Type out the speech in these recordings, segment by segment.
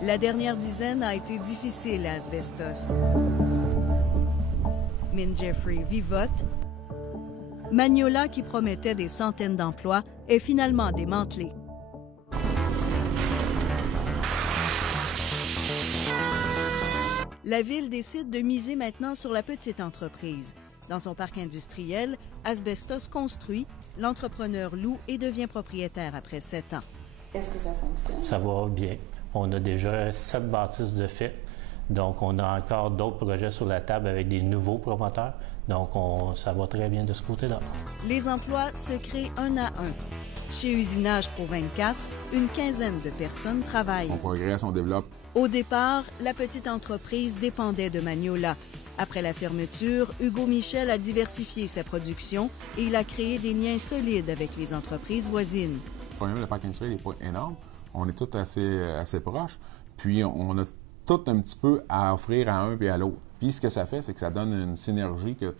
La dernière dizaine a été difficile à Asbestos. Min Jeffrey vivote. Magnolia, qui promettait des centaines d'emplois, est finalement démantelé. La ville décide de miser maintenant sur la petite entreprise. Dans son parc industriel, Asbestos construit, l'entrepreneur loue et devient propriétaire après 7 ans. Est-ce que ça fonctionne? Ça va bien. On a déjà 7 bâtisses de fait. Donc, on a encore d'autres projets sur la table avec des nouveaux promoteurs. Donc, ça va très bien de ce côté-là. Les emplois se créent un à un. Chez Usinage Pro 24, une quinzaine de personnes travaillent. On progresse, on développe. Au départ, la petite entreprise dépendait de Magnolia. Après la fermeture, Hugo Michel a diversifié sa production et il a créé des liens solides avec les entreprises voisines. Premièrement, le parc industriel n'est pas énorme. On est tous assez proches. Puis, on a tout un petit peu à offrir à un et à l'autre. Puis, ce que ça fait, c'est que ça donne une synergie que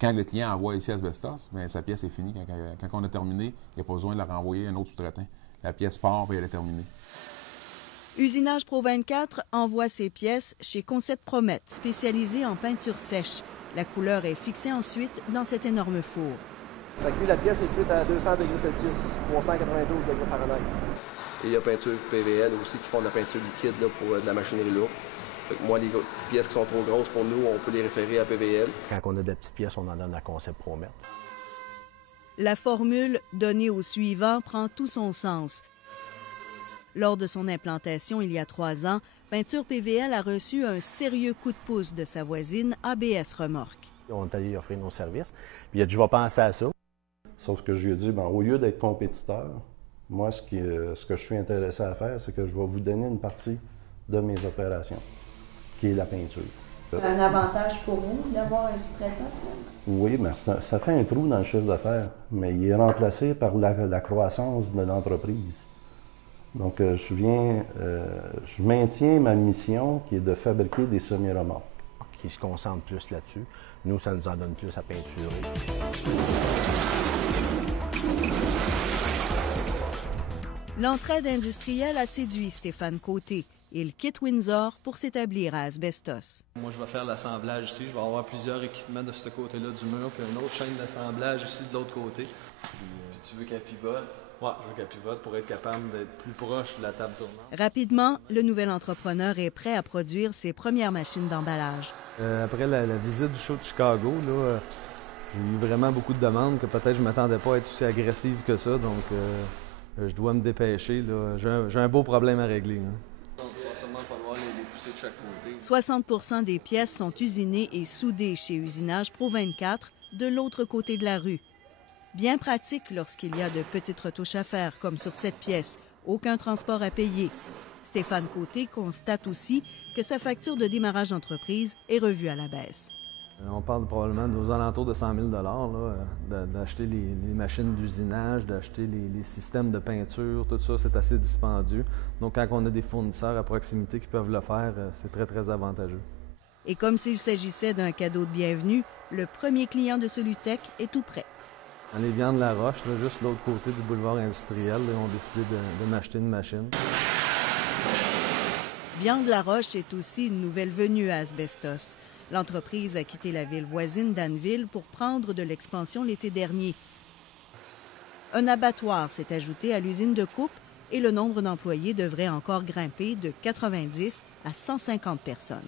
quand le client envoie ici à Asbestos, bien, sa pièce est finie. Quand on a terminé, il n'y a pas besoin de la renvoyer à un autre sous-traitant. La pièce part et elle est terminée. Usinage Pro 24 envoie ses pièces chez Concept Promet, spécialisé en peinture sèche. La couleur est fixée ensuite dans cet énorme four. Ça cuit, la pièce est cuite à 200 degrés Celsius, 392 degrés Fahrenheit. Et il y a peinture PVL aussi qui font de la peinture liquide là, pour de la machinerie lourde. Fait que moi, les pièces qui sont trop grosses pour nous, on peut les référer à PVL. Quand on a des petites pièces, on en donne à Concept Promet. La formule donnée au suivant prend tout son sens. Lors de son implantation il y a 3 ans, Peinture PVL a reçu un sérieux coup de pouce de sa voisine ABS Remorque. On est allé offrir nos services. Puis il a dit, je vais penser à ça. Sauf que je lui ai dit, bien, au lieu d'être compétiteur, moi, ce que je suis intéressé à faire, c'est que je vais vous donner une partie de mes opérations, qui est la peinture. C'est un avantage pour vous d'avoir un sous-traitant? Oui, mais ça fait un trou dans le chiffre d'affaires, mais il est remplacé par la croissance de l'entreprise. Donc, je maintiens ma mission qui est de fabriquer des semi-remorques. Qui se concentre plus là-dessus. Nous, ça nous en donne plus à peinturer. L'entraide industrielle a séduit Stéphane Côté. Il quitte Windsor pour s'établir à Asbestos. Moi, je vais faire l'assemblage ici. Je vais avoir plusieurs équipements de ce côté-là du mur, puis une autre chaîne d'assemblage ici de l'autre côté. Puis tu veux qu'elle pivote? Oui, je veux qu'elle pivote pour être capable d'être plus proche de la table tournante. Rapidement, le nouvel entrepreneur est prêt à produire ses premières machines d'emballage. Après la visite du show de Chicago, j'ai eu vraiment beaucoup de demandes que peut-être je ne m'attendais pas à être aussi agressive que ça. Donc, je dois me dépêcher. J'ai un beau problème à régler. Donc, il va seulement falloir les pousser de chaque côté. 60 des pièces sont usinées et soudées chez Usinage Pro 24, de l'autre côté de la rue. Bien pratique lorsqu'il y a de petites retouches à faire, comme sur cette pièce. Aucun transport à payer. Stéphane Côté constate aussi que sa facture de démarrage d'entreprise est revue à la baisse. On parle probablement aux alentours de 100 000 d'acheter les machines d'usinage, d'acheter les systèmes de peinture, tout ça, c'est assez dispendieux. Donc, quand on a des fournisseurs à proximité qui peuvent le faire, c'est très, très avantageux. Et comme s'il s'agissait d'un cadeau de bienvenue, le premier client de Solutech est tout prêt. Dans les Viandes La Roche, juste l'autre côté du boulevard industriel, ils ont décidé de m'acheter une machine. Viandes La Roche est aussi une nouvelle venue à Asbestos. L'entreprise a quitté la ville voisine d'Anneville pour prendre de l'expansion l'été dernier. Un abattoir s'est ajouté à l'usine de coupe et le nombre d'employés devrait encore grimper de 90 à 150 personnes.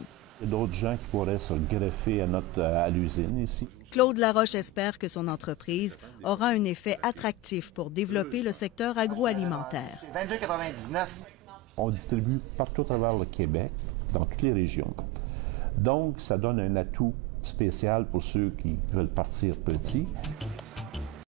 Il y a d'autres gens qui pourraient se greffer à l'usine ici. Claude Laroche espère que son entreprise aura un effet attractif pour développer le secteur agroalimentaire. C'est 22,99. On distribue partout à travers le Québec, dans toutes les régions. Donc, ça donne un atout spécial pour ceux qui veulent partir petits.